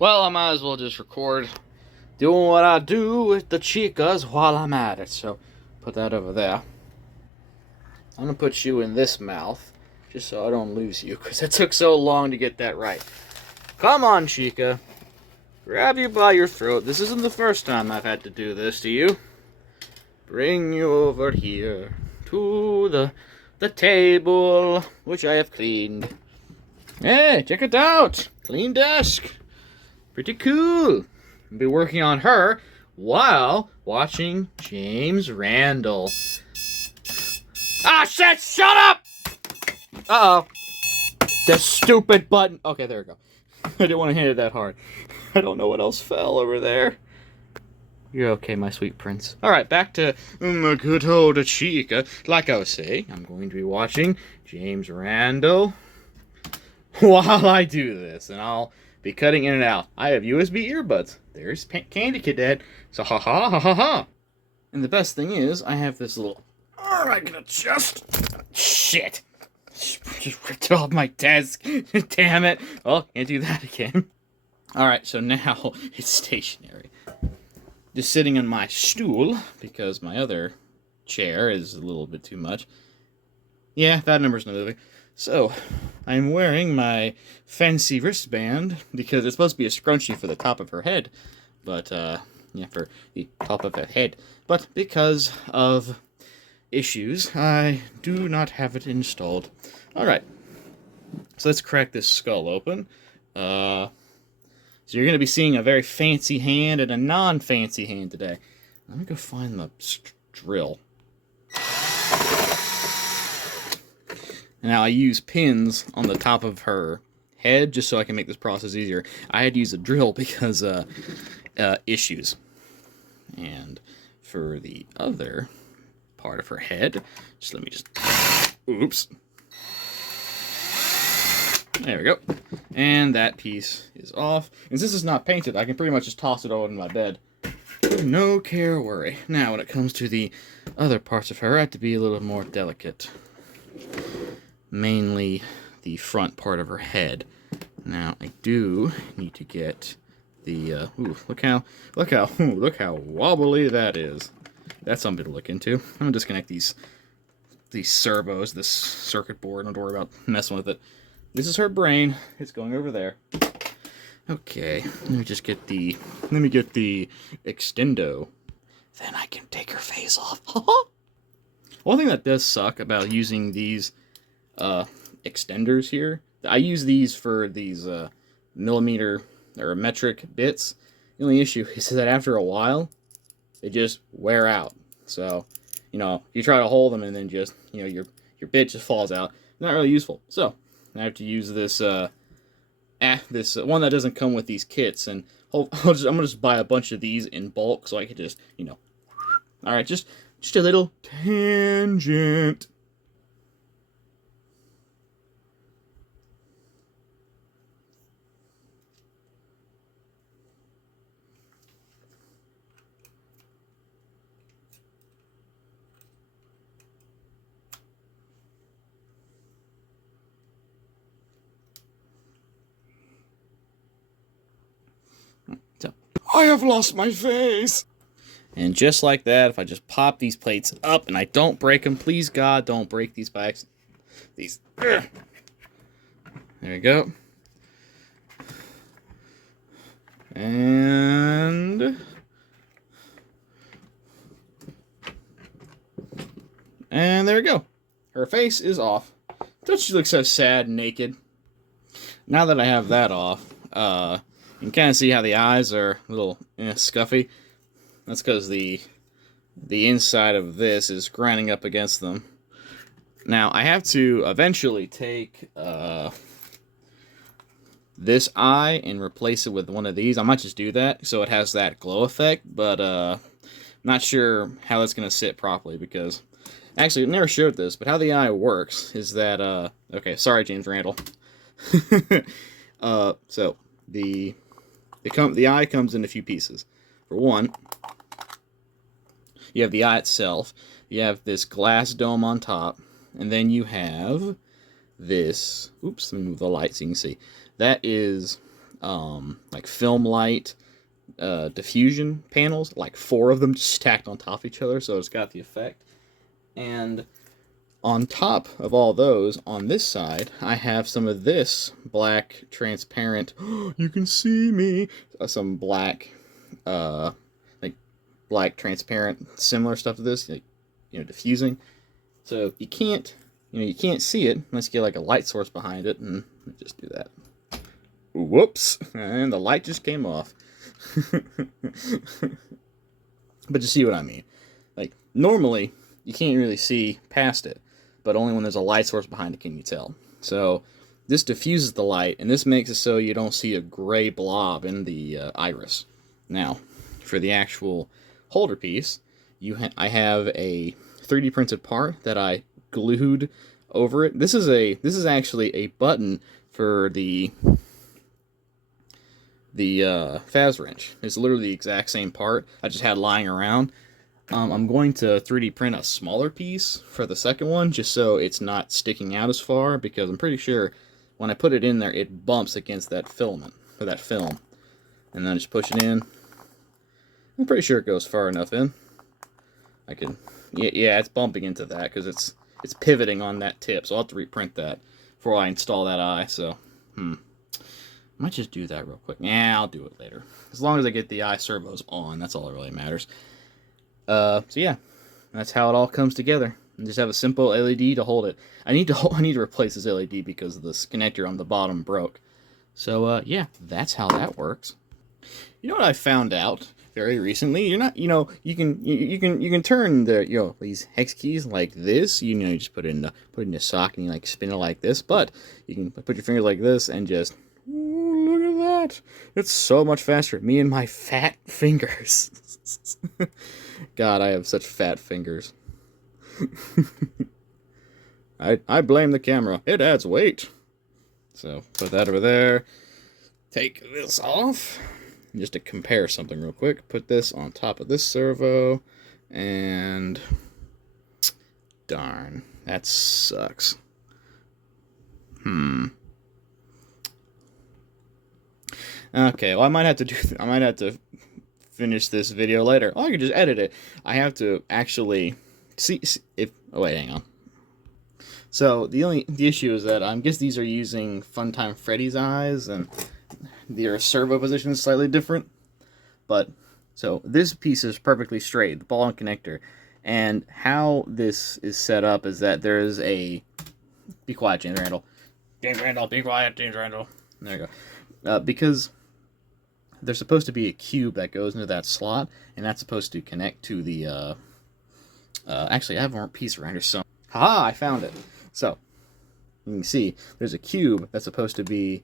Well, I might as well just record doing what I do with the chicas while I'm at it. So, put that over there. I'm gonna put you in this mouth, just so I don't lose you, because it took so long to get that right. Come on, Chica. Grab you by your throat. This isn't the first time I've had to do this to you. Bring you over here to the table, which I have cleaned. Hey, check it out! Clean desk. Pretty cool. I'll be working on her while watching James Randall. Ah, shit! Shut up! Uh-oh. The stupid button. Okay, there we go. I didn't want to hit it that hard. I don't know what else fell over there. You're okay, my sweet prince. Alright, back to the good old Chica. Like I was saying, I'm going to be watching James Randall while I do this, and I'll be cutting in and out. I have USB earbuds. There's Candy Cadet. So ha ha ha ha ha. And the best thing is, I have this little... I can adjust. Shit. Just ripped it off my desk. Damn it. Oh, can't do that again. Alright, so now it's stationary. Just sitting on my stool, because my other chair is a little bit too much. Yeah, that number's not moving. So, I'm wearing my fancy wristband, because it's supposed to be a scrunchie for the top of her head. But, yeah, for the top of her head. But because of issues, I do not have it installed. Alright, so let's crack this skull open. So you're going to be seeing a very fancy hand and a non-fancy hand today. Let me go find the drill. Now I use pins on the top of her head just so I can make this process easier. I had to use a drill because issues. And for the other part of her head, oops. There we go. And that piece is off. And since it's not painted, I can pretty much just toss it over in my bed. No care or worry. Now, when it comes to the other parts of her, I have to be a little more delicate. Mainly the front part of her head. Now, I do need to get the, look how wobbly that is. That's something to look into. I'm gonna disconnect these servos, this circuit board. Don't worry about messing with it. This is her brain. It's going over there. Okay, let me get the extendo. Then I can take her face off. One thing that does suck about using these extenders here, I use these for these millimeter or metric bits. The only issue is that after a while, they just wear out. So, you try to hold them and then just, your bit just falls out. Not really useful. So, I have to use this this one that doesn't come with these kits, and I'm gonna just buy a bunch of these in bulk so I can just, All right, just a little tangent. I have lost my face. And just like that, if I just pop these plates up and I don't break them, please God, don't break these by accident. There we go. And there we go. Her face is off. Don't she look so sad and naked? Now that I have that off, you can kind of see how the eyes are a little scuffy. That's because the inside of this is grinding up against them. Now, I have to eventually take this eye and replace it with one of these. I might just do that so it has that glow effect, but not sure how that's going to sit properly because... Actually, I never showed this, but how the eye works is that... okay, sorry, James Randall. So, the eye comes in a few pieces. For one, you have the eye itself. You have this glass dome on top. And then you have this... Oops, let me move the light so you can see. That is like film light diffusion panels, like 4 of them just stacked on top of each other, so it's got the effect. And on top of all those, on this side, I have some of this black transparent, you can see me, some black, like black transparent, similar stuff to this, like, diffusing. So you can't see it unless you get like a light source behind it, and just do that. Whoops, and the light just came off. But you see what I mean. Like, normally, you can't really see past it, but only when there's a light source behind it can you tell. So this diffuses the light, and this makes it so you don't see a gray blob in the iris. Now, for the actual holder piece, I have a 3D printed part that I glued over it. This is actually a button for the Faz wrench. It's literally the exact same part I just had lying around. I'm going to 3D print a smaller piece for the second one, just so it's not sticking out as far, because I'm pretty sure when I put it in there, it bumps against that filament, or that film. And then I just push it in. I'm pretty sure it goes far enough in. I can, yeah, it's bumping into that, because it's pivoting on that tip, so I'll have to reprint that before I install that eye, so, I might just do that real quick. Yeah, I'll do it later. As long as I get the eye servos on, that's all that really matters. So yeah, that's how it all comes together. And just have a simple LED to hold it. I need to replace this LED because this connector on the bottom broke. So yeah, that's how that works. You know what I found out very recently? You're not, you can turn the these hex keys like this. You just put it in the socket and you like spin it like this. But you can put your fingers like this and just, look at that! It's so much faster. Me and my fat fingers. God, I have such fat fingers. I blame the camera. It adds weight. So, put that over there. Take this off. Just to compare something real quick. Put this on top of this servo. And... darn. That sucks. Okay, well I might have to finish this video later. Or I could just edit it. I have to actually see if... oh wait, hang on. So the issue is that I guess these are using Funtime Freddy's eyes, and their servo position is slightly different. But so this piece is perfectly straight, the ball and connector. And how this is set up is that there is a... be quiet, James Randall. James Randall, be quiet, James Randall. There you go. Because there's supposed to be a cube that goes into that slot, and that's supposed to connect to the, actually, I have one piece around here, so... haha, I found it! So, you can see, there's a cube that's supposed to be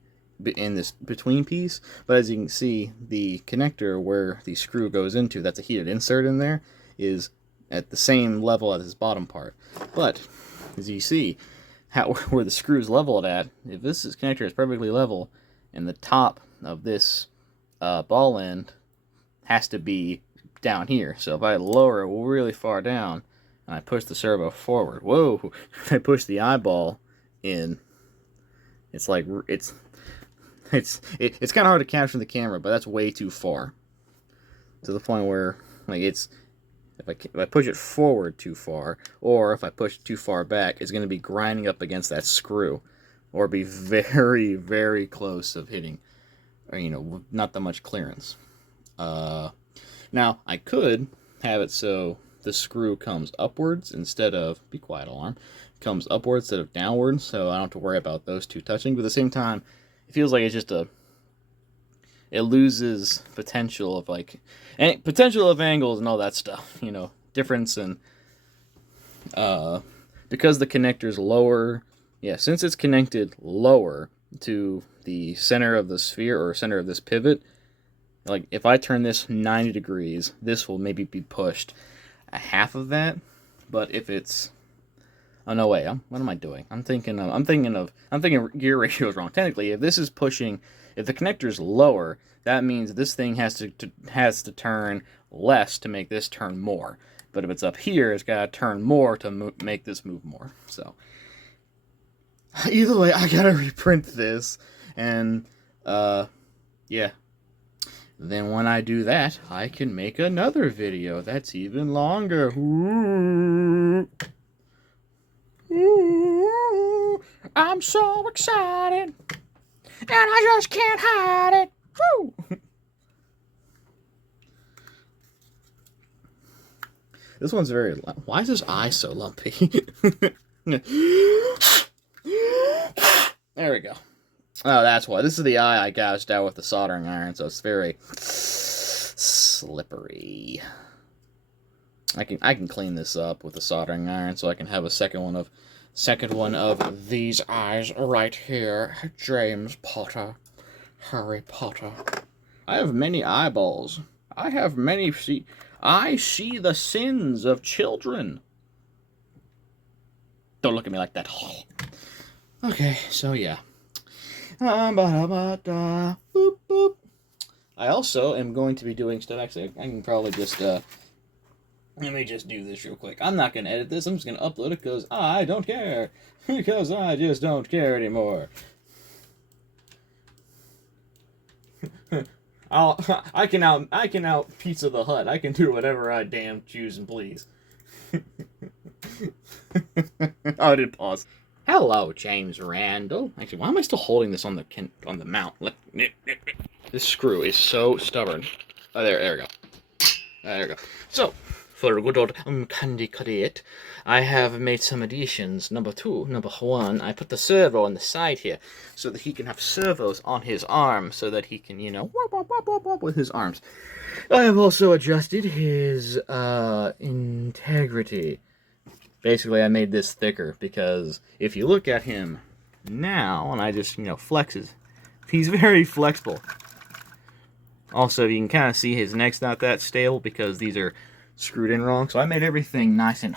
in this between piece, but as you can see, the connector where the screw goes into, that's a heated insert in there, is at the same level as this bottom part. But, as you see, where the screw's leveled at, if this connector is perfectly level, and the top of this ball end has to be down here. So if I lower it really far down, and I push the servo forward, whoa, if I push the eyeball in, it's like, it's kind of hard to capture in the camera, but that's way too far. To the point where, like, it's, if I push it forward too far, or if I push it too far back, it's going to be grinding up against that screw, or be very, very close of hitting, or, not that much clearance. Now, I could have it so the screw comes upwards instead of, be quiet alarm, comes upwards instead of downwards, so I don't have to worry about those two touching, but at the same time, it feels like it's just it loses potential of potential of angles and all that stuff, difference in, because the connector's lower, since it's connected lower to the center of the sphere or center of this pivot, like if I turn this 90 degrees, this will maybe be pushed a half of that, but if it's, oh no way, what am I doing? I'm thinking gear ratio is wrong. Technically, if this is pushing, if the connector's lower, that means this thing has to turn less to make this turn more. But if it's up here, it's got to turn more to make this move more. So either way, I gotta reprint this, and yeah. Then when I do that, I can make another video that's even longer. Ooh. Ooh. I'm so excited, and I just can't hide it. Woo. This one's very... Why is this eye so lumpy? There we go. Oh, that's why. This is the eye I gouged out with the soldering iron, so it's very slippery. I can clean this up with the soldering iron, so I can have a second one of these eyes right here. James Potter, Harry Potter. I have many eyeballs. I have many. I see the sins of children. Don't look at me like that. Okay, so yeah. Boop, boop. I also am going to be doing stuff. Actually, I can probably just, let me just do this real quick. I'm not going to edit this. I'm just going to upload it because I don't care. Because I just don't care anymore. I can out Pizza the Hut. I can do whatever I damn choose and please. Oh, I did pause. Hello, James Randall. Actually, why am I still holding this on the mount? This screw is so stubborn. Oh, there we go. There we go. So, for a good old candy cut, I have made some additions. Number one, I put the servo on the side here so that he can have servos on his arm so that he can, wop, wop, wop, wop, wop with his arms. I have also adjusted his integrity. Basically, I made this thicker because if you look at him now, and I just, flexes, he's very flexible. Also, you can kind of see his neck's not that stable because these are screwed in wrong, so I made everything nice and...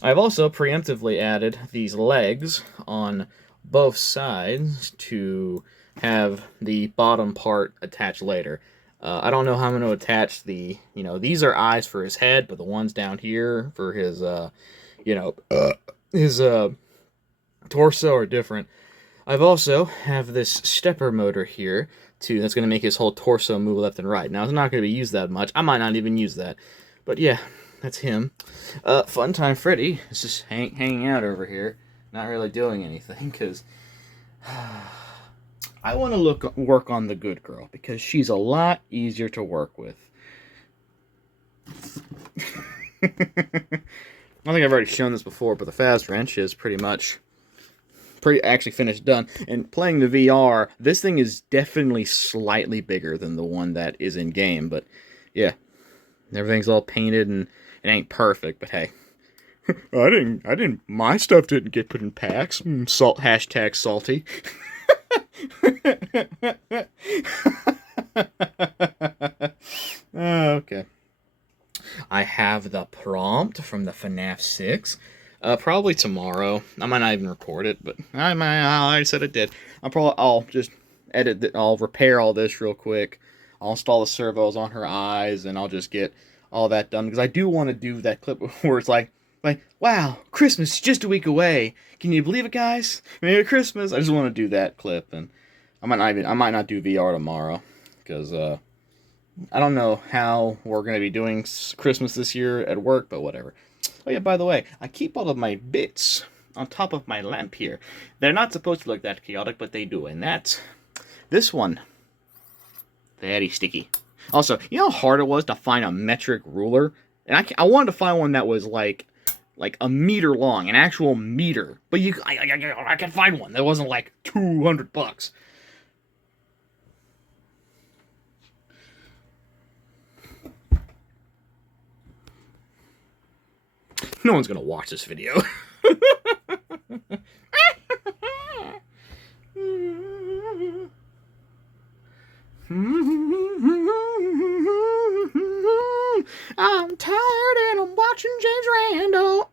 I've also preemptively added these legs on both sides to have the bottom part attached later. I don't know how I'm going to attach the, these are eyes for his head, but the ones down here for his, his torso are different. I've also have this stepper motor here, that's going to make his whole torso move left and right. Now, it's not going to be used that much. I might not even use that. But yeah, that's him. Funtime Freddy is just hanging out over here, not really doing anything, because... I want to work on the good girl, because she's a lot easier to work with. I think I've already shown this before, but the Faz wrench is pretty actually finished done. And playing the VR, this thing is definitely slightly bigger than the one that is in game, but yeah. Everything's all painted and it ain't perfect, but hey. My stuff didn't get put in packs. Hashtag salty. Okay. I have the prompt from the FNAF 6. Probably tomorrow. I might not even record it, but I said it did. I'll just edit it. I'll repair all this real quick. I'll install the servos on her eyes, and I'll just get all that done because I do want to do that clip where it's like, wow, Christmas is just a week away. Can you believe it, guys? Merry Christmas. I just want to do that clip, and I might not do VR tomorrow because I don't know how we're going to be doing Christmas this year at work, but whatever. Oh yeah, by the way, I keep all of my bits on top of my lamp here. They're not supposed to look that chaotic, but they do, and that's this one. Very sticky. Also, you know how hard it was to find a metric ruler? And I wanted to find one that was like a meter long, an actual meter. But I can find one that wasn't like $200. No one's gonna watch this video. I'm tired and I'm watching James Randall.